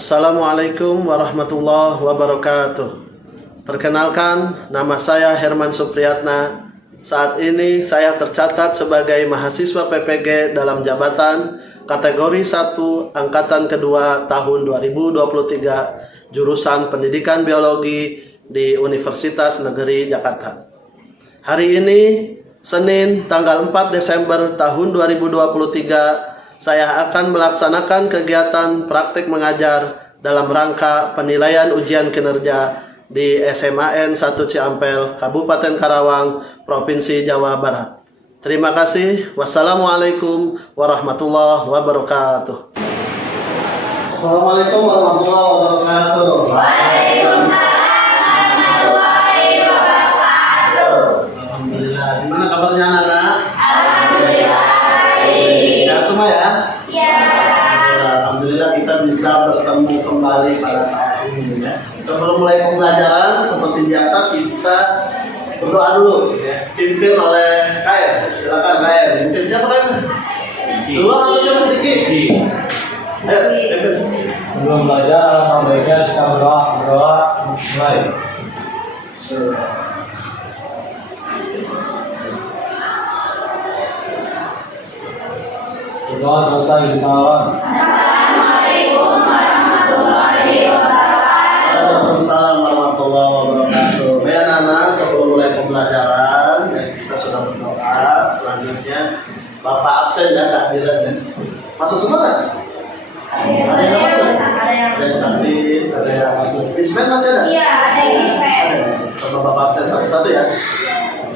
Assalamualaikum warahmatullahi wabarakatuh. Perkenalkan, nama saya Herman Supriyatna. Saat ini saya tercatat sebagai mahasiswa PPG dalam jabatan kategori 1 angkatan kedua tahun 2023 jurusan Pendidikan Biologi di Universitas Negeri Jakarta. Hari ini Senin tanggal 4 Desember tahun 2023 saya akan melaksanakan kegiatan praktik mengajar dalam rangka penilaian ujian kinerja di SMAN 1 Ciampel, Kabupaten Karawang, Provinsi Jawa Barat. Terima kasih. Wassalamualaikum warahmatullahi wabarakatuh. Assalamualaikum warahmatullahi wabarakatuh. Waalaikumsalam warahmatullahi wabarakatuh. Alhamdulillah. Gimana kabarnya anak-anak? Alhamdulillah baik. Sehat semua ya? Ya. Alhamdulillah kita bisa bertemu kembali pada saat ini ya. Sebelum mulai pembelajaran seperti biasa kita berdoa dulu ya. Pimpin oleh Kair. Silakan Kair. Pimpin siapa Kair? Dulu atau siapa Diki? Ayo, pimpin. Sebelum belajar, alangkah baiknya kita berdoa mulai. Berdoa selesai disalam. Assalamualaikum warahmatullahi wabarakatuh. Waalaikumsalam warahmatullahi wabarakatuh. Baik anak-anak, sebelum mulai pembelajaran ya, kita sudah berdoa. Selanjutnya Bapak absen ya kehadirannya. Masuk semua kan? Ada yang masuk? Ada yang sakit, ada yang masuk. Dispen masih ada? Iya, ada yang dispen. Coba Bapak absen satu-satu ya.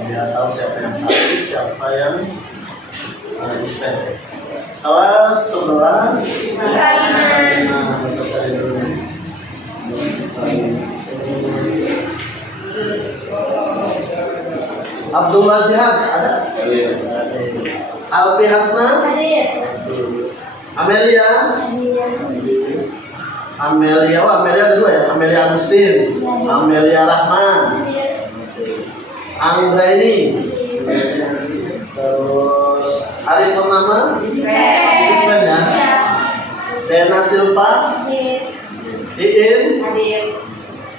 Biar tahu siapa yang sakit, siapa yang dispen. Kelas 11. Iman. Untuk saya dulu. Abdullah Jihad ada? Alfi Hasna? Hadir. Amelia? Amelia, oh Amelia ada dua ya? Amelia Agustin, Amelia Rahman, Anggraini, terus Arif Purnama, Ismen ya? Dena Silva, Iin, Hadir.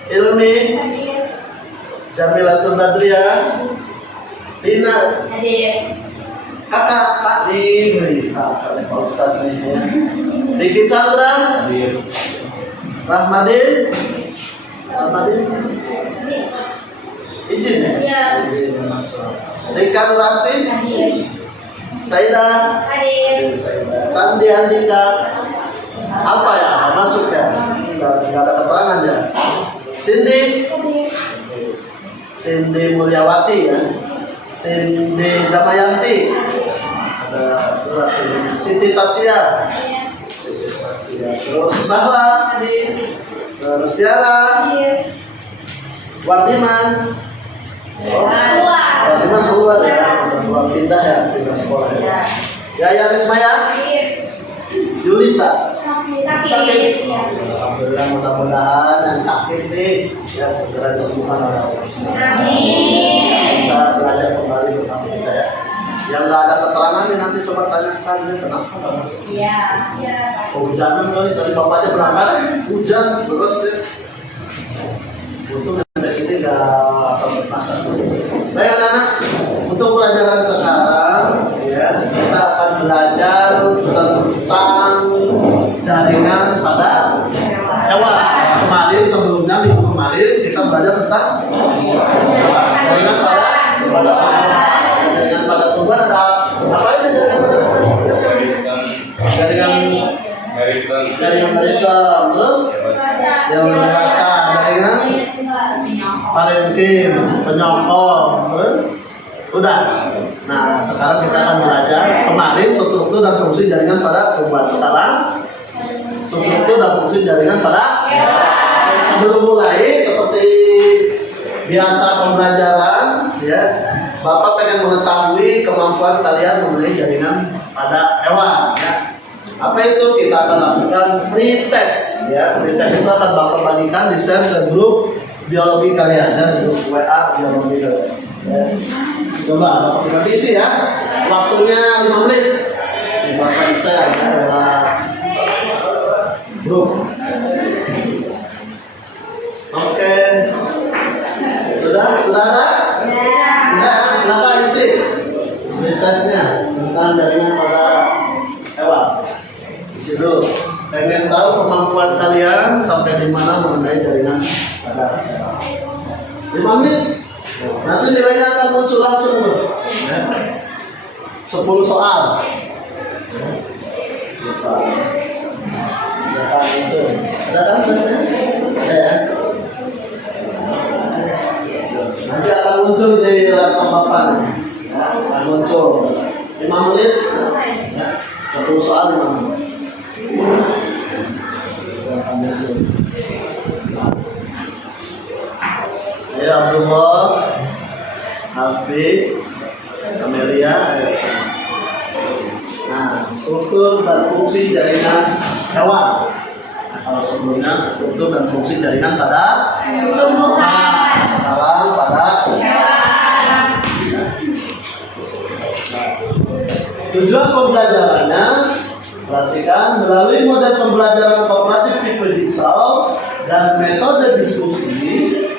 Ilmi, Hadir. Jamilatul Badria, Dina, Hadir. kakak ini, kakak Pak Ustadz nih ya. Diki Chandra, Hadir. Rahmadin, izin ya? Iya. Izin masuk. Rika Nurasi, Hadir. Saida, Hadir. Sandi Andika, apa ya? Masuk ya? Nggak ada keterangan ya? Cindy, Hadir. Cindy Mulyawati ya? Cindy Damayanti, ada terus Siti Tasya, terus Sahla, terus Tiara, Hadir. Wardiman, Wardiman keluar ya, udah keluar pindah ya, pindah sekolah ya. Yaya Rismaya, Yulita, sakit. Alhamdulillah, mudah-mudahan yang sakit nih ya segera disembuhkan oleh Allah. Amin. Bisa belajar kembali bersama kita ya. Yang nggak ada keterangan nih nanti coba tanyakan ya kenapa nggak masuk. Iya. Kehujanan kali tadi bapaknya berangkat hujan terus ya. Untung sampai sini nggak sampai pasar. Baik anak-anak, untuk pelajaran sekarang ya kita akan belajar tentang jaringan pada hewan. Kemarin sebelumnya minggu kemarin kita belajar tentang jaringan pada jaringan pada tumbuhan ada apa aja jaringan pada tumbuhan? Jaringan meristem, terus jaringan dewasa, jaringan parenkim, penyokong, udah. Nah sekarang kita akan belajar kemarin struktur dan fungsi jaringan pada tumbuhan. Sekarang struktur dan fungsi jaringan pada sebelum mulai seperti biasa pembelajaran ya, Bapak pengen mengetahui kemampuan kalian mengenai jaringan pada hewan ya. Apa itu? Kita akan lakukan pretest ya. Pretest itu akan Bapak bagikan di share ke grup biologi kalian ya, di grup WA biologi kalian ya. Coba Bapak bisa isi ya. Waktunya 5 menit. Bapak share ya, grup. Oke. Sudah ada? Sudah. Silakan isi tesnya tentang jaringan pada hewan. Isi dulu. Pengen tahu kemampuan kalian sampai di mana mengenai jaringan pada hewan. 5 menit. Nanti nilainya akan muncul langsung tuh. 10 soal. Ada kan tesnya? Ya. Nanti akan muncul di laptop Bapak. Ya, akan muncul 5 menit. Ya, 10 soal 5 menit. Ya, Abdullah, Habib, Amelia. Nah, struktur dan fungsi jaringan hewan. Nah, kalau sebelumnya struktur dan fungsi jaringan pada Tumbuhan. sekarang pada Hewan. tujuan pembelajarannya. Perhatikan, melalui model pembelajaran kooperatif tipe jigsaw dan metode diskusi,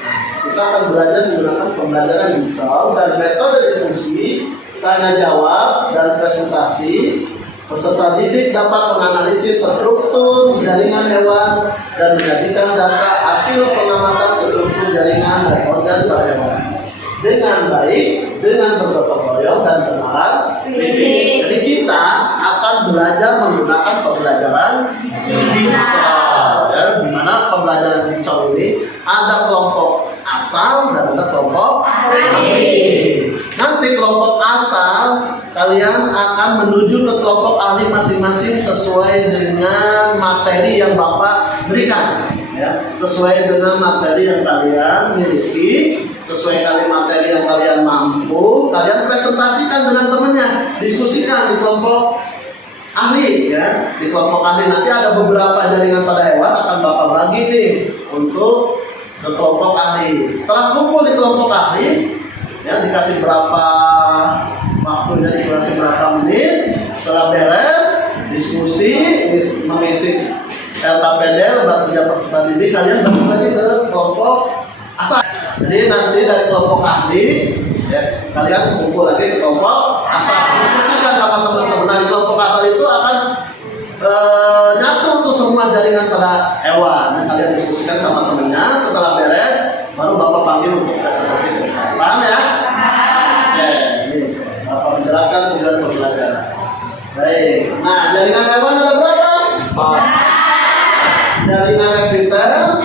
kita akan belajar menggunakan pembelajaran jigsaw dan metode diskusi, tanya jawab dan presentasi. Peserta didik dapat menganalisis struktur jaringan hewan dan menjadikan data hasil pengamatan struktur jaringan dan organ pada hewan dengan baik, dengan bergotong royong dan benar. Jadi kita akan belajar menggunakan pembelajaran jigsaw. Ya, di mana pembelajaran jigsaw ini ada kelompok asal dan ada kelompok ahli. Nanti kelompok asal kalian akan menuju ke kelompok ahli masing-masing sesuai dengan materi yang Bapak berikan. Ya, sesuai dengan materi yang kalian miliki, sesuai kali materi yang kalian mampu, kalian presentasikan dengan temannya, diskusikan di kelompok ahli. Ya, di kelompok ahli nanti ada beberapa jaringan pada hewan akan Bapak bagi nih untuk ke kelompok ahli. Setelah kumpul di kelompok ahli, ya dikasih berapa waktunya, dikasih berapa menit. Setelah beres diskusi, mengisi LKPD, lembaga kerja peserta didik, kalian balik lagi ke kelompok asal. Jadi nanti dari kelompok ahli, ya, kalian kumpul lagi ke kelompok asal. Diskusikan sama teman-teman. Nah, di kelompok asal itu akan nyatu tuh semua jaringan pada hewan. Nah, kalian diskusikan sama temennya. Setelah beres, baru Bapak panggil untuk presentasi. Paham ya? Oke, ini Bapak menjelaskan tujuan pembelajaran. Baik. Nah, jaringan hewan ada berapa? Jaringan epithel.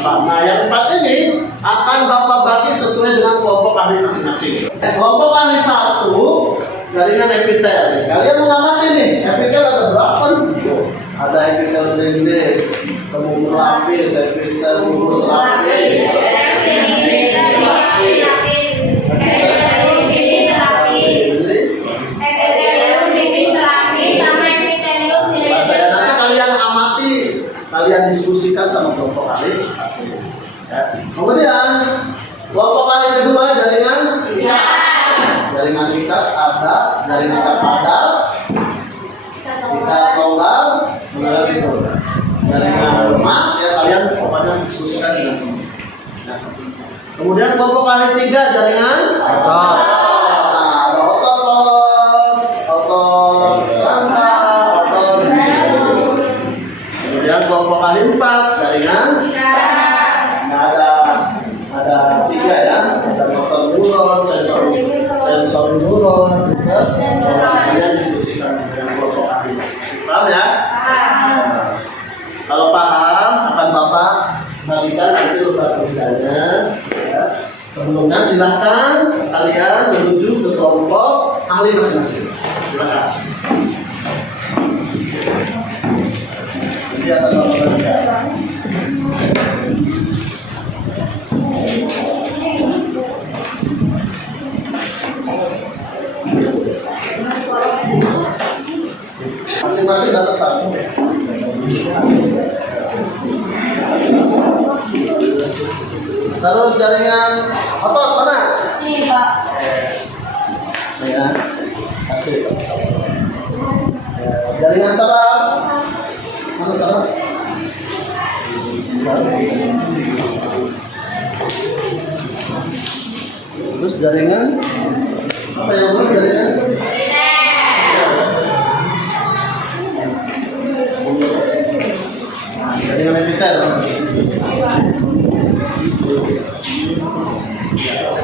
Nah, yang 4 ini akan Bapak bagi sesuai dengan kelompok ahli masing-masing. Kelompok ahli 1, jaringan epithel. Kalian mengamati nih, epithel ada berapa nih? Ada epithel seringlis, semu berlapis, epithel mulus lapis. Kalian diskusikan sama kelompok ahli. Ya. Kemudian kelompok ahli kedua jaringan ikat. Jaringan ikat ada, jaringan ikat padat, ikat tonggal, kemudian itu. Jaringan lemak, ya kalian pokoknya diskusikan dengan teman. Ya. Kemudian kelompok ahli 3 jaringan otot. Nah, ada otot, otot rangka, otot. Kemudian kelompok ahli 4 jaringan ada 3 ya, ada motor neuron, sensor neuron juga. Kalian diskusikan dengan kelompok ahli. Paham ya? Kalau paham akan Bapak bagikan nanti lembar kerjanya. Ya. Sebelumnya silahkan kalian menuju ke kelompok ahli masing-masing. Silakan. Nanti akan Bapak bagikan. Masing-masing dapat 1. Terus jaringan otot mana? Ini Pak. Ya, kasih. Jaringan saraf. Jaringan apa yang belum jaringan? Jaringan militer.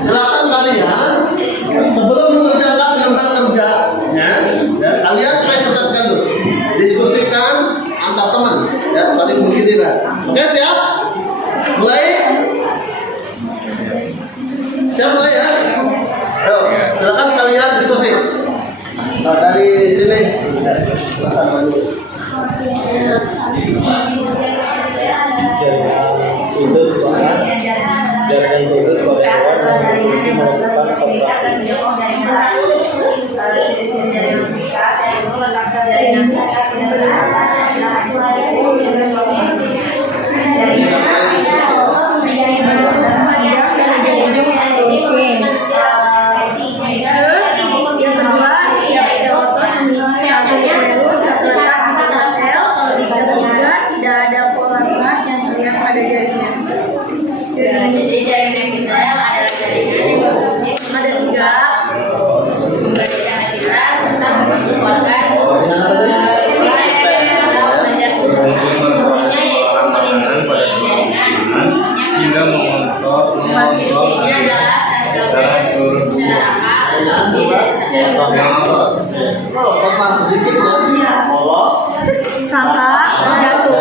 Silakan kalian sebelum mengerjakan tentang kerjanya, ya, kalian presentasikan dulu, diskusikan antar teman, ya, saling menggiliran. Oke, siap? Mulai? Siap mulai ya? Ayo, silakan kalian diskusi. Nah, dari sini. Khusus pasar jaringan khusus pada hewan yang berfungsi melakukan operasi. Jadi jaringan kita adalah jaringan yang berfungsi ada 3 memberikan aktivitas serta mengumpulkan fungsinya yaitu melindungi jaringan Hingga mengontrol fungsinya adalah Oh, pernah sedikit ya? Polos. kakak jatuh.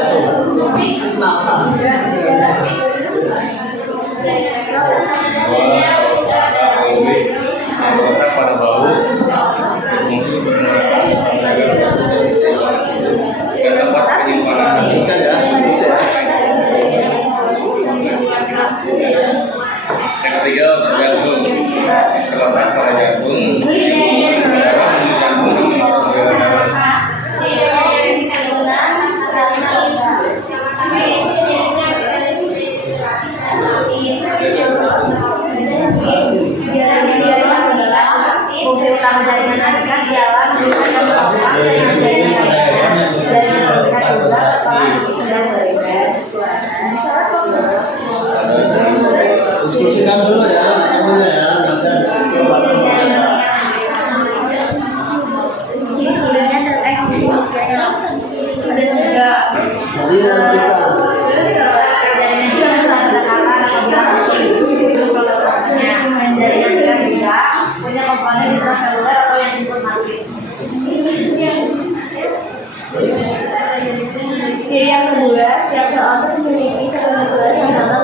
Kenapa? anggota pada bahu berfungsi untuk mengerakkan terdapat penyimpanan Lanjutkan ya, diskusi ya. yang ketiga otot jantung terletak pada jantung darah menuju jantung dan masuk ke darah. Fungsi utama jaringan adalah di alam Diskusikan dulu ya, temennya ya, nanti ada situ baru. ciri-cirinya terkait ada 3. Jadi nantikan. Punya komponen intraseluler atau yang disebut matriks. Ciri yang kedua, setiap sel otot memiliki sel nukleus yang sama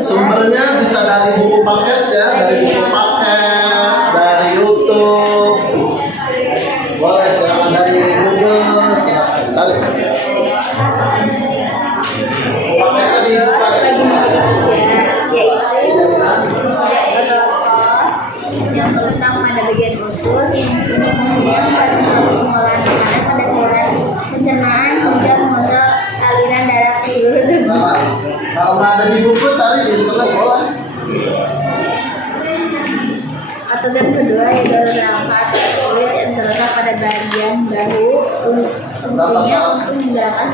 Sumbernya bisa dari buku paket ya, dari buku paket, dari YouTube. Boleh, silakan dari Google, silakan cari. Buku paket tadi yang terletak pada bagian usus yang fungsinya membantu pengolahan makanan pada saluran pencernaan hingga mengontrol aliran darah ke seluruh tubuh. Kalau nggak ada di buku, cari di internet boleh. Otot yang kedua yaitu otot rangka atau kulit yang terletak pada bagian bahu, fungsinya untuk menggerakkan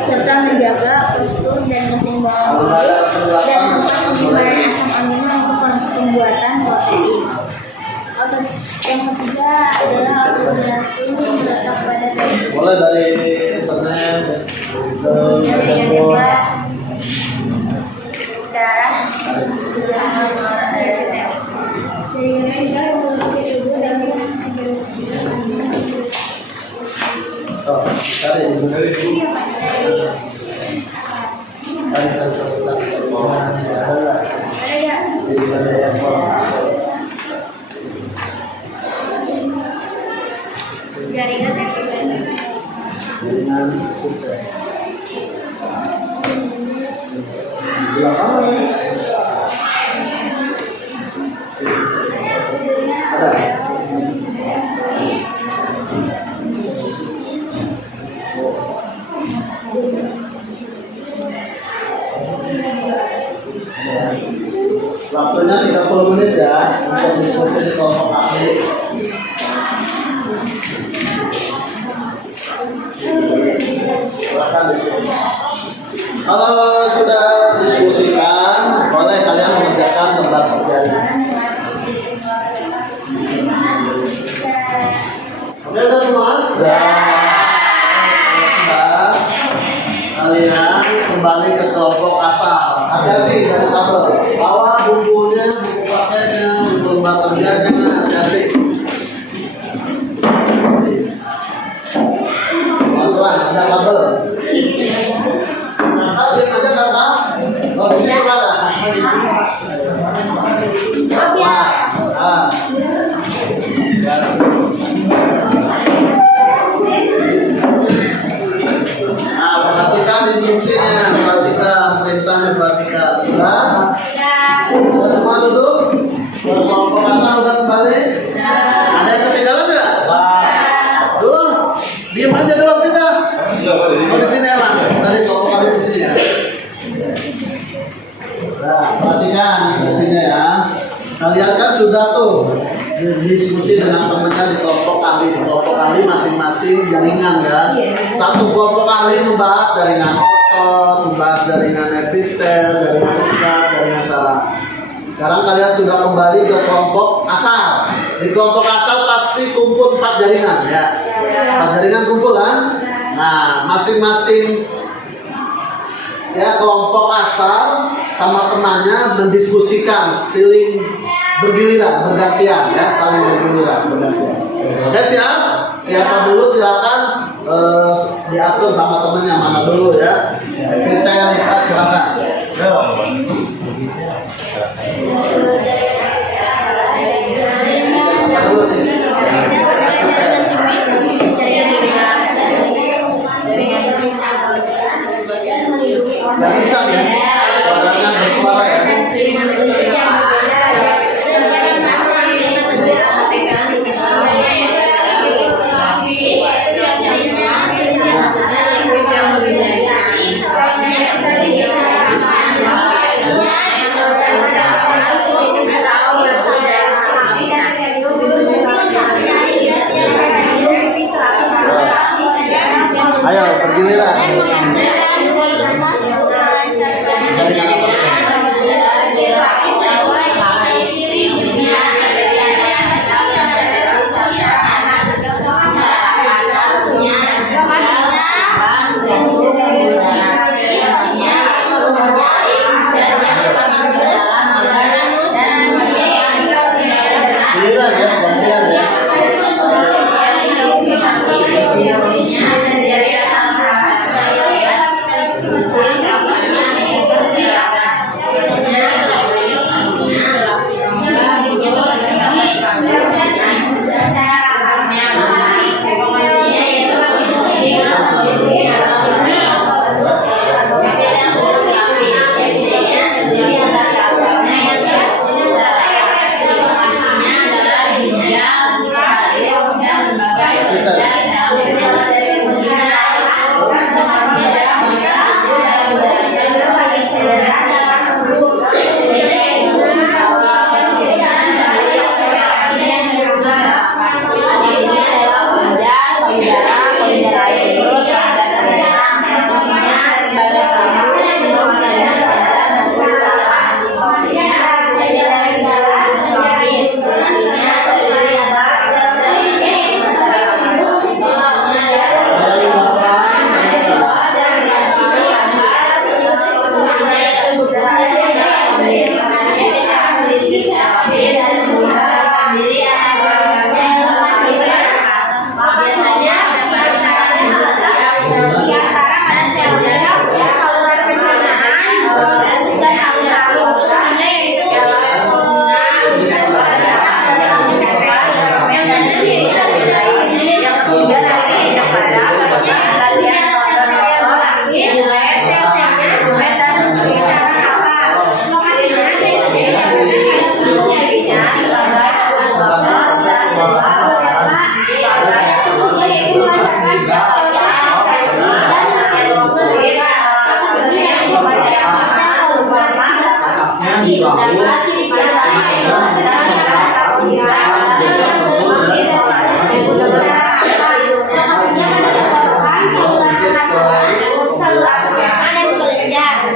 serta menjaga postur dan keseimbangan Kalau nggak ada dan penjelasan, tempat penyimpanan asam amino untuk pembuatan protein. Otot yang ketiga adalah otot jantung yang terletak pada bagian boleh dari internet. yang kedua darah Oh, cari di Google. Cari satu. Ada nggak? Di mana yang jaringan jaringan putih. Belakang ada. Waktunya 30 menit ya untuk diskusi di kelompok ahli. Silakan diskusi. Kalau sudah diskusikan, boleh boleh kalian mengerjakan lembar perjalanan. Oke, udah semua? Sudah. Kalian kembali ke kelompok asal. Hati-hati dari kabel. Bawa bukunya, buku pakainya, buku lembar kerjanya, hati-hati. Pelan-pelan, ada kabel. Nah, diam aja kakak. Oh, di sini kakak. Nah, perhatikan instruksinya, perhatikan perintahnya, perhatikan. Sudah? Sudah semua duduk? Kelompok asal udah kembali? Ada yang ketinggalan nggak? Dulu, diam aja dulu kita. Oh, di sini enak. Tadi kelompok kalian di sini ya. Nah, perhatikan instruksinya ya. Kalian kan sudah tuh diskusi dengan temannya di kelompok ahli. Di kelompok ahli masing-masing jaringan kan. Satu kelompok ahli membahas jaringan otot, membahas jaringan epitel, jaringan urat, jaringan saraf. Sekarang kalian sudah kembali ke kelompok asal. Di kelompok asal pasti kumpul 4 jaringan ya. 4 jaringan kumpul kan. Nah, masing-masing ya kelompok asal sama temannya mendiskusikan, saling bergiliran, bergantian ya, saling bergiliran, bergantian. Oke, siap? Siapa dulu silakan diatur sama temennya mana dulu ya. Kita lihat silakan. Yang kencang ya, suaranya bersuara ya. Ayo bergiliran. Giliran ya, gantian ya.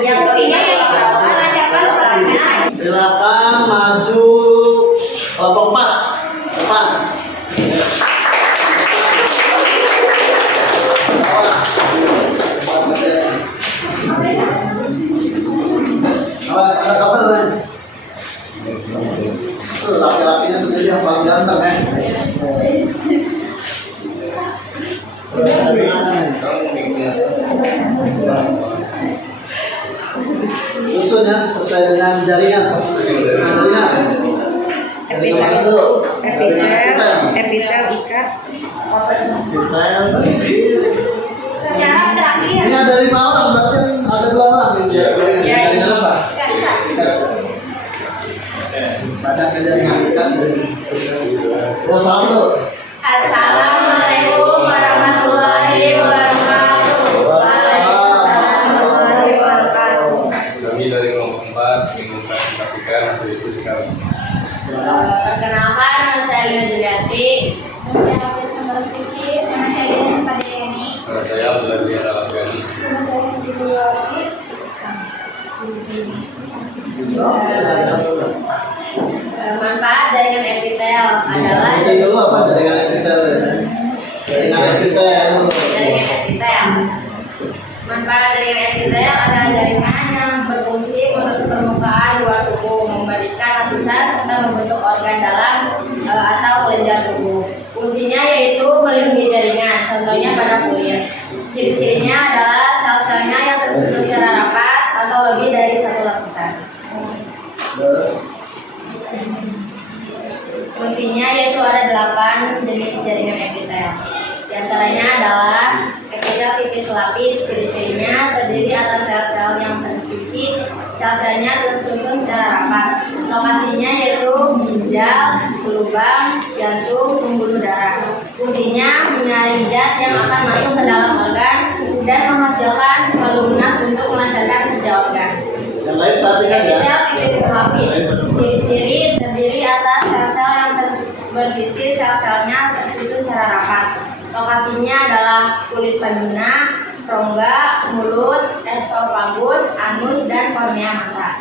Yang sesuai dengan jaringan. Jaringan. Epitel, epitel ikat. Epitel. Sekarang terakhir. Ini ada 5 orang, berarti ada 2 orang yang jaringan apa? Pada jaringan ikat. Ya, salam dulu. Assalamualaikum warahmatullahi wabarakatuh. Waalaikumsalam warahmatullahi wabarakatuh. Kami dari kelompok 4 ingin presentasikan hasil diskusi kami. Perkenalkan, nama saya Lina Juliati. Nama saya Abdul Samar Suci. Nama saya Dina Padayani. Nama saya Abdullah bin Alagani. Nama saya Siti Dulwati. Manfaat jaringan epitel adalah Ini dulu apa jaringan epitel? Jaringan epitel. jaringan epitel. Manfaat jaringan epitel adalah jaringan yang berfungsi menutup permukaan luar tubuh, memberikan lapisan serta membentuk organ dalam atau kelenjar tubuh. Fungsinya yaitu melindungi jaringan, contohnya pada kulit. Ciri-cirinya adalah sel-selnya yang tersusun secara rapat atau lebih dari satu lapisan. Fungsinya yaitu ada 8 jenis jaringan epitel. Di antaranya adalah epitel tipis lapis. Ciri-cirinya terdiri atas sel-sel yang tersisi, sel-selnya tersusun secara rapat. Lokasinya yaitu ginjal, lubang, jantung, pembuluh darah. Fungsinya menyaring zat yang akan masuk ke dalam organ dan menghasilkan voluminas untuk melancarkan kerja organ. Yang lain perhatikan ya. Epitel tipis berlapis. Ciri-ciri terdiri atas sel-sel yang bersisi, sel-selnya tersusun secara rapat. Lokasinya adalah kulit vagina, rongga, mulut, esophagus, anus, dan kornea mata.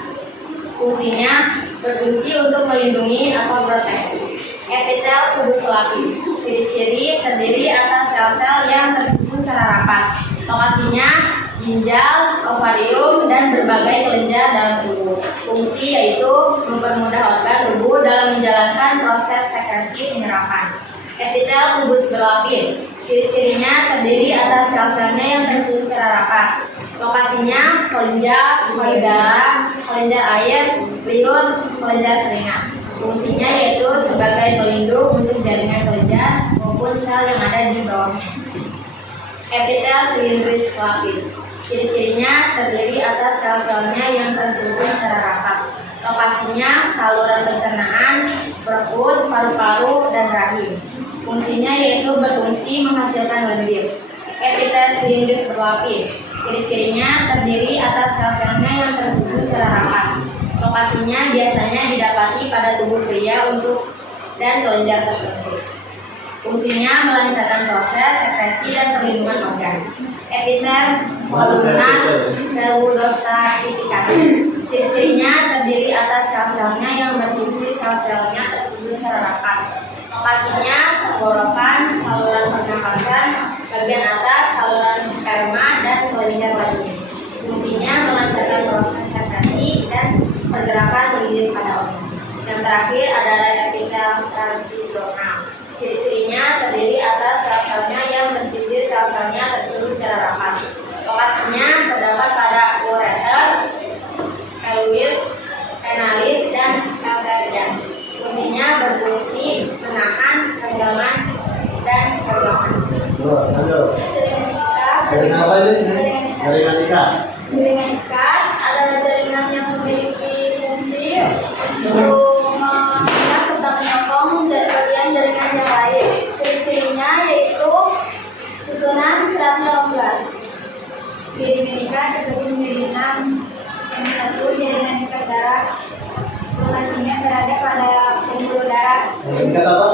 Fungsinya berfungsi untuk melindungi atau proteksi. Epitel kubus lapis. Ciri-ciri terdiri atas sel-sel yang tersusun secara rapat. Lokasinya ginjal, ovarium, dan berbagai kelenjar dalam tubuh. Fungsi yaitu mempermudah organ tubuh dalam menjalankan proses sekresi penyerapan. Epitel kubus berlapis. Ciri-cirinya terdiri atas sel-selnya yang tersusun secara rapat. Lokasinya kelenjar, payudara, kelenjar air, liur, kelenjar keringat. Fungsinya yaitu sebagai pelindung untuk jaringan kelenjar maupun sel yang ada di bawahnya. Epitel silindris lapis. Ciri-cirinya terdiri atas sel-selnya yang tersusun secara rapat. Lokasinya saluran pencernaan, perkus, paru-paru, dan rahim. Fungsinya yaitu berfungsi menghasilkan lendir. Epitel silindris berlapis. Ciri-cirinya terdiri atas sel-selnya yang tersusun secara rapat. Lokasinya biasanya didapati pada tubuh pria dan kelenjar tertentu. Fungsinya melancarkan proses sekresi dan perlindungan organ. Epitel voluminar pseudostatifikasi. Ciri-cirinya terdiri atas sel-selnya yang bersisi, sel-selnya tersusun secara rapat. Lokasinya tenggorokan, saluran pernapasan, bagian atas saluran sperma, dan kelenjar lainnya. Fungsinya melancarkan proses sekresi dan pergerakan lilin pada organ. Yang terakhir adalah epitel transisional. Ciri-cirinya terdiri atas sel-selnya yang bersisir, sel-selnya tersusun secara rapat. Lokasinya terdapat pada ureter, pelvis, penalis, dan pelvian. Fungsinya berfungsi menahan genggaman dan pergelangan. Terus, lanjut. Jaringan apa ini? Jaringan ikat. Jaringan ikat adalah jaringan yang memiliki fungsi untuk mengikat serta menyokong bagian jaringan yang lain. Ciri-cirinya yaitu susunan seratnya longgar. Jaringan ikat terbagi menjadi 6. Yang satu jaringan ikat darah. Lokasinya berada pada pembuluh darah. Jaringan ikat apa?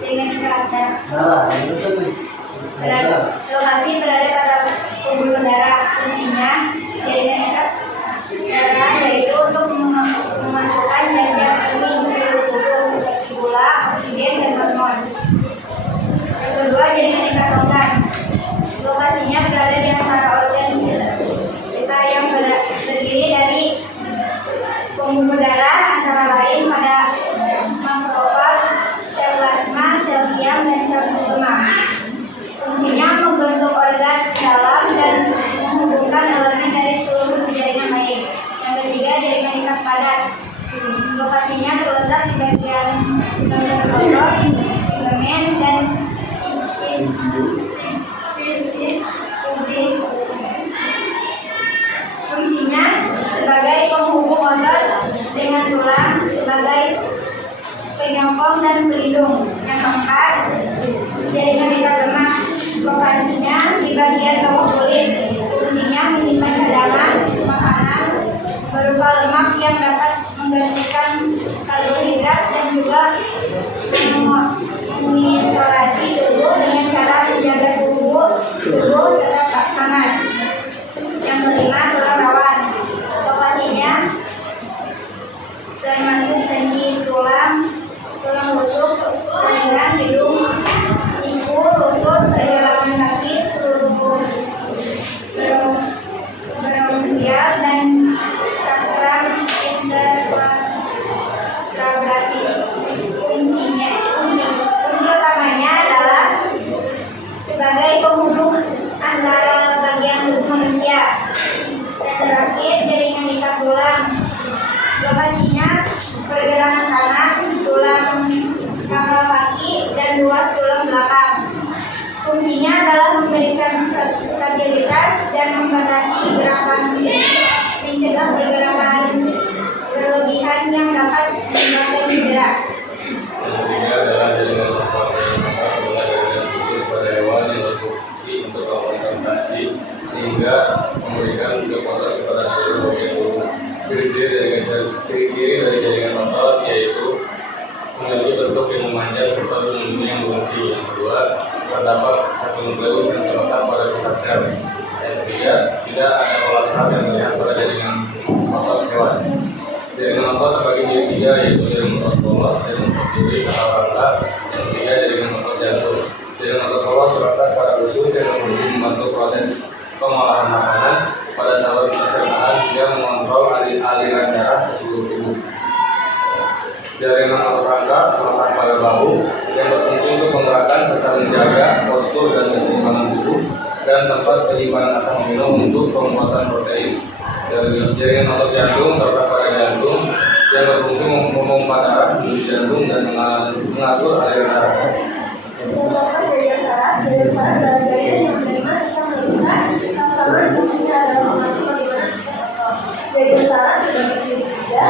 Jaringan ikat darah. Darah, itu nih. Lokasi berada pada pembuluh darah. Fungsinya jaringan ikat darah yaitu untuk memasukkan zat kimia ke seluruh tubuh seperti gula, oksigen, dan hormon. Yang kedua jaringan ikat longgar. Lokasinya berada di antara organ kita yang terdiri dari pembuluh darah antara lain pada makrofag, sel plasma, sel diam, dan sel lemak. Fungsinya membentuk organ dalam dan menghubungkan elemen yang dapat menggantikan karbohidrat dan juga mengisolasi tubuh dengan cara menjaga suhu tubuh tetap hangat. Yang kelima, tulang rawan. Lokasinya termasuk sendi tulang, tulang rusuk, telinga, hidung, siku, lutut, pergelangan kaki, seluruh bronkial dan cakram intrabrasi. Fungsi utamanya adalah sebagai penghubung antara bagian tubuh manusia. Dan terakhir, jaringan ikat tulang. Lokasinya pergelangan tangan, tulang pangkal kaki, dan ruas tulang belakang. Fungsinya adalah memberikan stabilitas dan membatasi gerakan sendi, mencegah pergerakan berlebihan yang dapat menyebabkan cedera. Ketiga adalah jaringan performa yang menggunakan khusus pada hewan yang berfungsi untuk konsentrasi sehingga memberikan kekuatan pada seluruh bagian tubuh. Ciri-ciri dari jaringan otot yaitu memiliki bentuk yang memanjang serta memiliki yang berfungsi. Yang kedua, terdapat satu nukleus yang terletak pada pusat sel. Yang ketiga, tidak ada pola serat yang terlihat pada jaringan otot hewan. Jaringan otot terbagi menjadi tiga, yaitu jaringan otot polos, jaringan otot duri, atau rangka. Yang ketiga, jaringan otot jantung. Jaringan otot polos terletak pada usus yang berfungsi membantu proses pengolahan makanan pada saluran pencernaan hingga mengontrol aliran darah ke seluruh tubuh. Jaringan otot rangka terletak pada bahu yang berfungsi untuk menggerakkan serta menjaga postur dan keseimbangan tubuh dan tempat penyimpanan asam amino untuk penguatan protein. Jaringan otot jantung terletak pada jantung yang berfungsi memompa darah menuju jantung dan mengatur aliran darah. Jaringan saraf adalah jaringan yang menerima serta meneruskan sama fungsinya adalah mengatur bagaimana proses otot. Jaringan saraf terbagi menjadi tiga,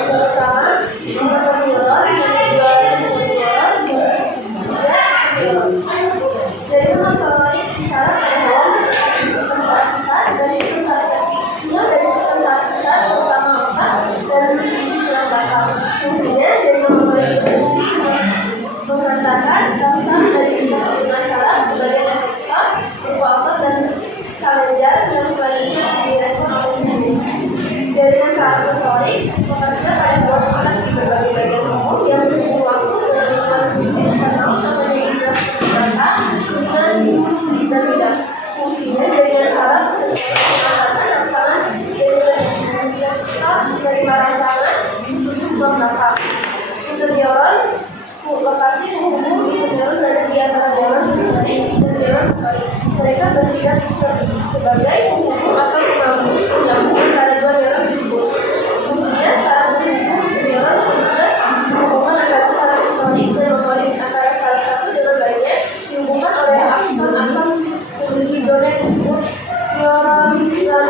yang pertama motorineuron, yang kedua sensorineuron, yang ketiga neuron. Jaringan motorik saraf adalah sistem saraf pusat dan sistem saraf kecil dari sistem saraf pusat terutama otak dan fungsi tulang belakang. Fungsinya jaringan motorik berfungsi mengantarkan rangsangan dari pusat jaringan saraf ke bagian efektor berupa otot dan kelenjar yang selanjutnya direspon oleh jaringan. Jaringan saraf sensorik lokasinya pada dua otak di berbagai bagian tubuh yang berhubung langsung dengan lingkungan eksternal contohnya indera mata, telinga, hidung, dan lidah. Fungsinya jaringan saraf mengantarkan rangsangan dari rangsangan susu tulang belakang. Interneuron lokasi menghubung interneuron dan di antara jalan sensorik dan jalan motorik. Mereka bertindak sebagai penghubung atau penghubung antara dua neuron tersebut. Fungsinya saraf menghubung interneuron menugas hubungan antara saraf sensorik dan motorik antara salah satu dengan lainnya dihubungkan oleh akson-akson memiliki zona yang disebut neurotransmitter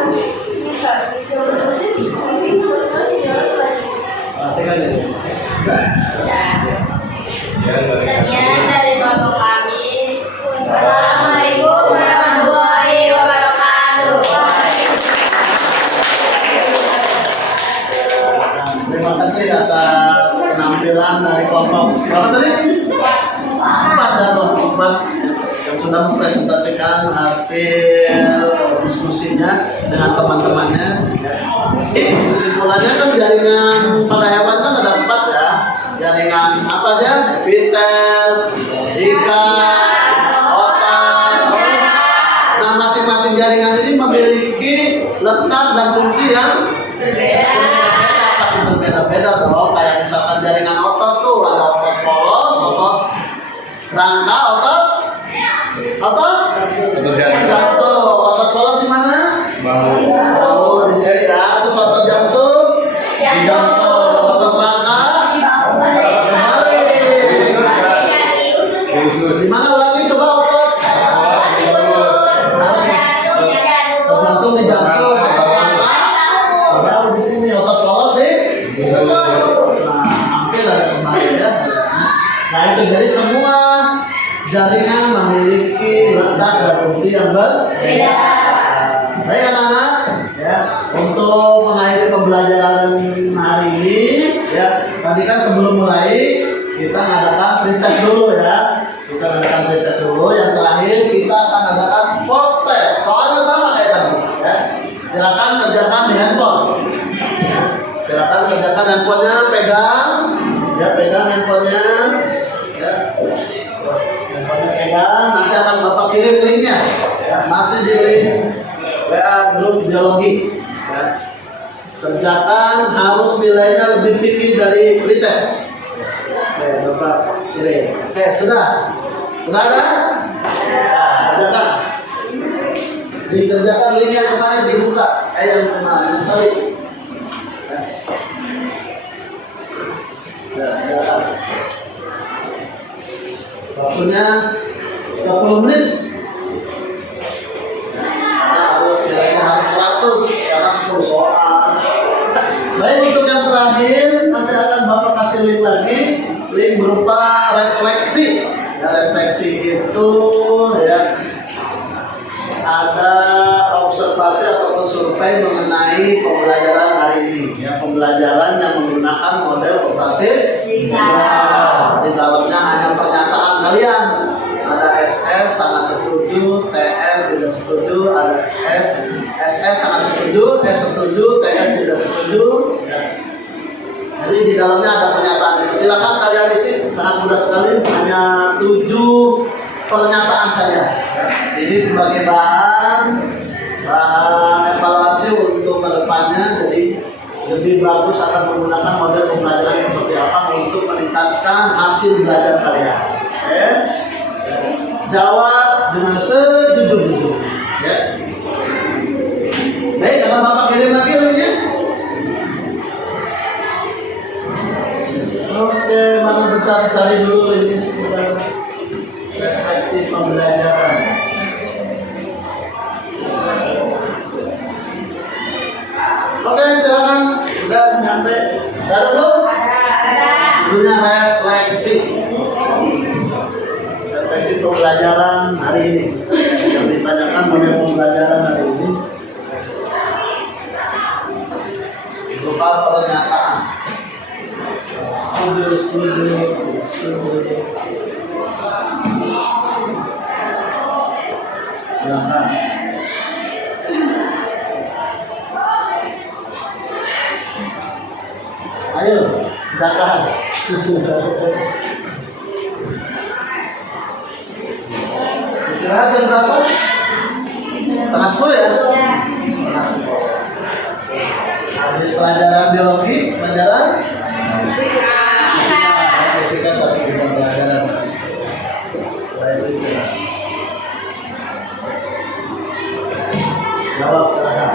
yang berfungsi membimbing semua neuron selanjutnya. Perhatikan ya. Sekian dari Bapak kami. Wassalamualaikum warahmatullahi wabarakatuh. Terima kasih atas penampilan dari kelompok berapa tadi? 4 dan kelompok 4 yang sudah mempresentasikan hasil diskusinya dengan teman-temannya. Kesimpulannya kan jaringan pada hewan kan ada 4 ya. Jaringan apa aja? Vitel, ikat, otak. Nah, masing-masing jaringan ini memiliki letak dan fungsi yang berbeda dong. Kayak misalkan jaringan otot tuh ada otot polos, otot rangka, otot jantung. Otot polos di mana? Bahu di sini ya. Terus otot jantung di jantung. Otot rangka di mana lagi? Coba otot jantung di jantung. Baru di sini otot polos di. Nah, hampir ada kembali ya. Nah itu jadi semua jaringan memiliki letak dan fungsi yang berbeda. Baik anak-anak, ya Ya, untuk mengakhiri pembelajaran hari ini, ya tadi kan sebelum mulai kita ngadakan pretest dulu ya. Kita adakan pretest dulu. Yang terakhir kita akan adakan post test. Soalnya sama kayak tadi. Ya. Silakan kerjakan di handphone. Ya. Silakan kerjakan handphonenya, pegang. Ya, pegang handphonenya. Ya. Handphonenya pegang. Nanti akan Bapak kirim linknya. Ya, masih di link WA grup biologi. Ya. Kerjakan harus nilainya lebih tinggi dari pretest. Oke, Bapak kirim. Oke, sudah. Sudah ada? Ya, kerjakan. Dikerjakan linknya kemarin dibuka. Yang kemarin, yang tadi. Ya, kerjakan. Waktunya 10 menit. Harus nilainya harus 100 karena 10 soal. Baik, untuk yang terakhir nanti akan Bapak kasih link lagi. Link berupa refleksi. Ya, refleksi itu ya ada observasi ataupun survei mengenai pembelajaran hari ini. Ya, pembelajaran yang menggunakan model operatif. Nah, di dalamnya hanya pernyataan kalian. Ada SS sangat setuju, TS tidak setuju, ada SS sangat setuju, S setuju, TS tidak setuju. Ya. Jadi di dalamnya ada pernyataan itu. Silakan kalian isi, sangat mudah sekali, hanya 7 pernyataan saja. Ya. Ini sebagai bahan evaluasi untuk kedepannya. Jadi lebih bagus akan menggunakan model pembelajaran seperti apa untuk meningkatkan hasil belajar kalian. Oke? Jawab dengan sejujur-jujur. Ya. Baik, karena Bapak kirim lagi linknya. Oke, mana bentar cari dulu ini refleksi pembelajaran. Oke, silakan. Udah nyampe. Udah ada belum? Ada. Judulnya refleksi. Refleksi pembelajaran hari ini. Yang ditanyakan model pembelajaran hari ini berupa pernyataan. Setuju. Silakan. Ayo, silakan. Istirahat jam berapa? 9:30 ya? 9:30. Habis pelajaran biologi, pelajaran fisika 1 jam pelajaran. Baik, istirahat. Jawab, silakan.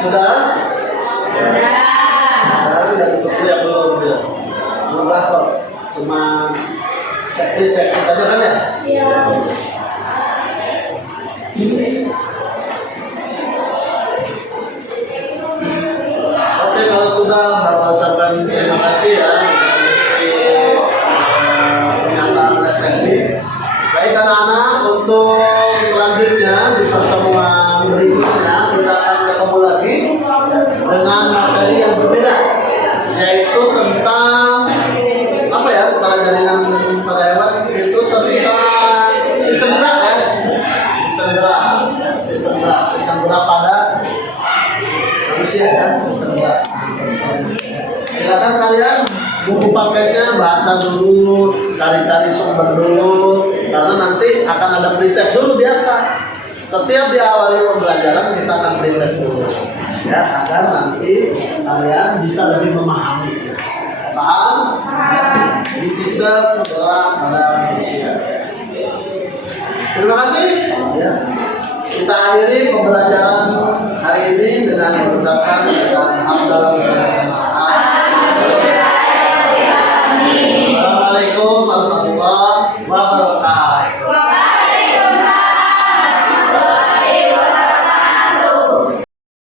Sudah? Ada yang betul yang belum ya. Belum lah kok. Cuma checklist saja kan ya? Iya. Oke, kalau sudah Bapak ucapkan terima kasih ya pernyataan refleksi. Baik anak-anak, untuk selanjutnya di pertemuan berikutnya kita akan ketemu lagi dengan materi yang berbeda, yaitu tentang apa ya, skala jaringan pada hewan itu tentang sistem gerak ya, sistem gerak pada manusia ya, sistem gerak. Silakan kalian buku paketnya baca dulu, cari-cari sumber dulu, karena nanti akan ada pretest dulu biasa. Setiap diawali pembelajaran kita akan pretest dulu, ya, agar nanti kalian bisa lebih memahami. Paham? Di sistem gerak pada manusia. Itu Terima kasih. Ya. Kita akhiri pembelajaran hari ini dengan mengucapkan hamdalah bersama-sama.